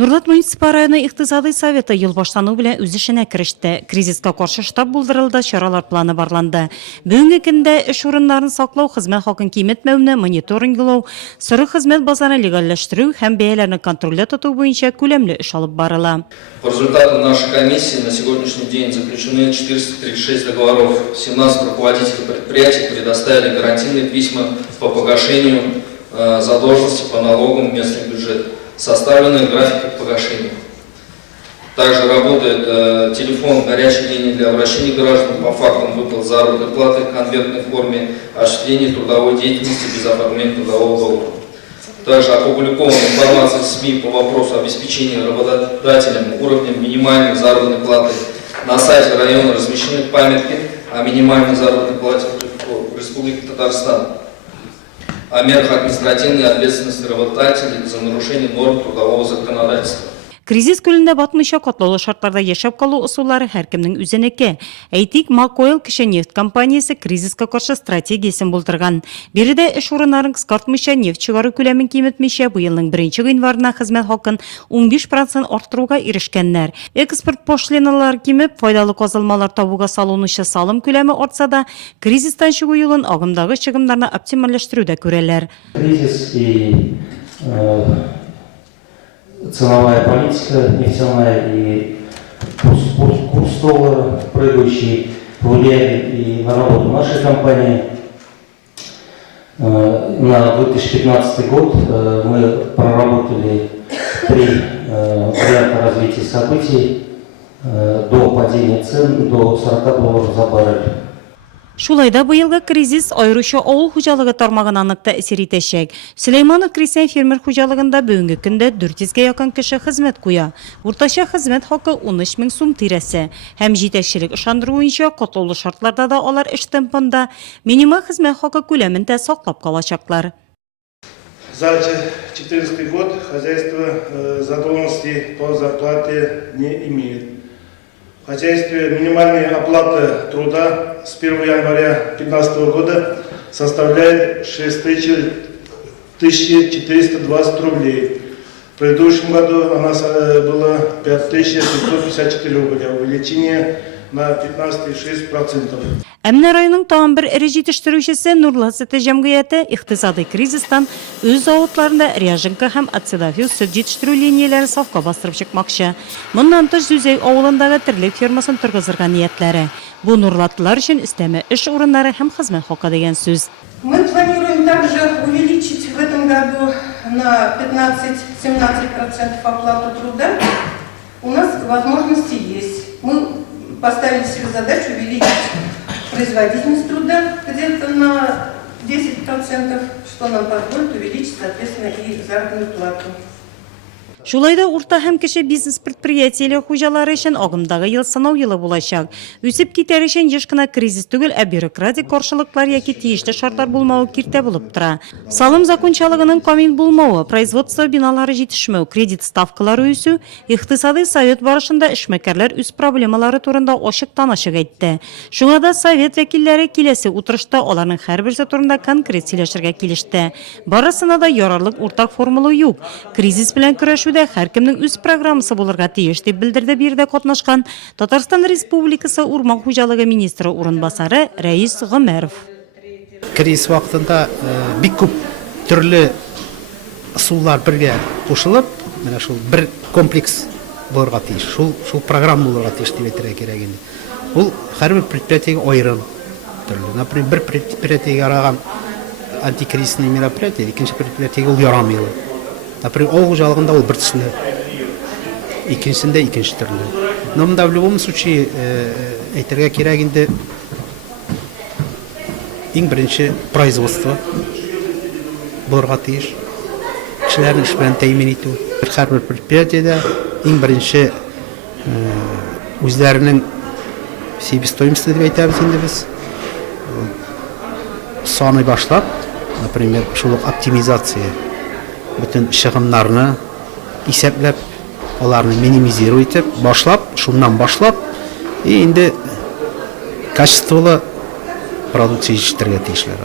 Нурлат муниципаль районы иктисадый советы ел башлану белән үз эшенә кереште. Кризиска каршы штаб булдырылды, чаралар планы барланды. Бүгенге көндә эш урыннарын саклау, хезмәт хакын киметмәүне мониторинглау, сыры хезмәт базарын легаллаштыру һәм бәяләрне контрольдә тоту буенча күләмле эш алып барыла. По результатам нашей комиссии на сегодняшний день заключены 436 договоров. 17 руководителей предприятий предоставили гарантийные письма по погашению задолженности по налогам в местный бюджет. Составлены графики погашения. Также работает телефон горячей линии для обращения граждан по фактам выплат заработной платы в конвертной форме, осуществления трудовой деятельности без оформления трудового договора. Также опубликована информация в СМИ по вопросу обеспечения работодателям уровнем минимальной заработной платы. На сайте района размещены памятки о минимальной заработной плате в Республике Татарстан, о мерах административной ответственности работодателей за нарушение норм трудового законодательства. Кризис көлендә батмыйча катлаулы шартларда яшәп калу ысуллары һәркемнең үзенеке. Әйтик, Макойл кеше нефть компаниясе кризиска каршы стратегиясын булдырган. Биредә эш урыннарын кыскартмыйча, нефть чыгару күләмен киметмичә, бу елның 1 январына хезмәт хакын 15% арттыруга ирешкәннәр. Экспорт пошлиналары кимеп, файдалы казылмалар табуга салынучы салым күләме артса да, кризистан чыгу юлын агымдагы чыгымнарны оптимальләштерүдә күрәләр. Кризис и ценовая политика нефтяная и курс доллара, прыгающий, влияли и на работу нашей компании. На 2015 год мы проработали 3 варианта развития событий до падения цен до $40 за баррель. Шулайда быелгы кризис айрыша авыл хуҗалыгы тармагына нык тәэсир итәчәк. Сөләйманов крестьян фермер хуҗалыгында бүгенге көндә 400-гә якын кеше хезмәт куя. Уртача хезмәт хакы 13 000 сум тирәсе. Һәм җитәкчелек ышандыру буенча катлаулы шартларда да алар эш темпында минималь хезмәт хакы күләмен дә саклап калачаклар. За 2014 год хозяйство задолженности по зарплате не имеет. В хозяйстве минимальная оплата труда с 1 января 2015 года составляет 6420 рублей. В предыдущем году она была 5554 рубля, увеличение на 15,6%. Әмнә районның тагын бер эре җитештерүчесе Нурлат сөте җәмгыяте икътисади кризистан үз заводларында ряженка һәм ацетофил сөт җитештерү линияләре сафка бастырып чыкмакчы. Моннан тыш Зүзәй авылындагы терлек фермасын торгызырга ниятләре. Бу нурлатлылар өчен өстәмә эш урыннары һәм хезмәт хакы дигән сүз. Мы планируем также увеличить в этом году на 15-17% оплату труда. У нас возможности есть. Мы поставили себе задачу увеличить производительность труда где-то на 10%, что нам позволит увеличить, соответственно, и заработную плату. Шулайда урта һәм кеше бизнес предприятиеләре хуҗалары өчен агымдагы ел сынау елы булачак. Үсеп китәр өчен еш кына кризис түгел, ә бюрократик каршылыклар яки тиешле шартлар булмауы киртә булып тора. Салым закончалыгының камил булмауы, производство биналары җитешмәү, кредит ставкалары үсү, икътисади совет барышында эшмәкәрләр үз проблемалары турында ачыктан-ачык әйтте. Шуңа да совет вәкилләре киләсе утырышта аларның һәрберсе турында конкрет сөйләшергә килеште. Барысына да ярарлык уртак формула юк. Кризис белән көрәшү һәркемнең үз программасы булырга тиеш дип белдерде биредә катнашкан Татарстан Республикасы Урман хуҗалыгы министры урынбасары Рәис Гомәров. Кризис вакытында бик күп төрле ысуллар бергә кушылып, менә шул бер комплекс булырга тиеш. Шул программа булырга тиеш дип әйтергә кирәк инде. Ул һәрбер предприятиегә аерым төрле. Например, бер предприятиегә яраган антикризисный мероприятие, икенче предприятиегә ул ярамый. Например, авыл хуҗалыгында ул бер төсле, икенчесендә икенче төрле. Но монда в любом случае әйтергә кирәк инде иң беренче производство булырга тиеш. Кешеләрне эш белән тәэмин итү. Һәрбер предприятиедә иң беренче үзләренең себестоимостью дип әйтәбез инде без. Саны башлап, например, шул оптимизация bütün чыгымнарны исәпләп, аларны минимизировать итеп, башлап, шуннан башлап, и инде качестволы продукция җитештерергә тиешләр.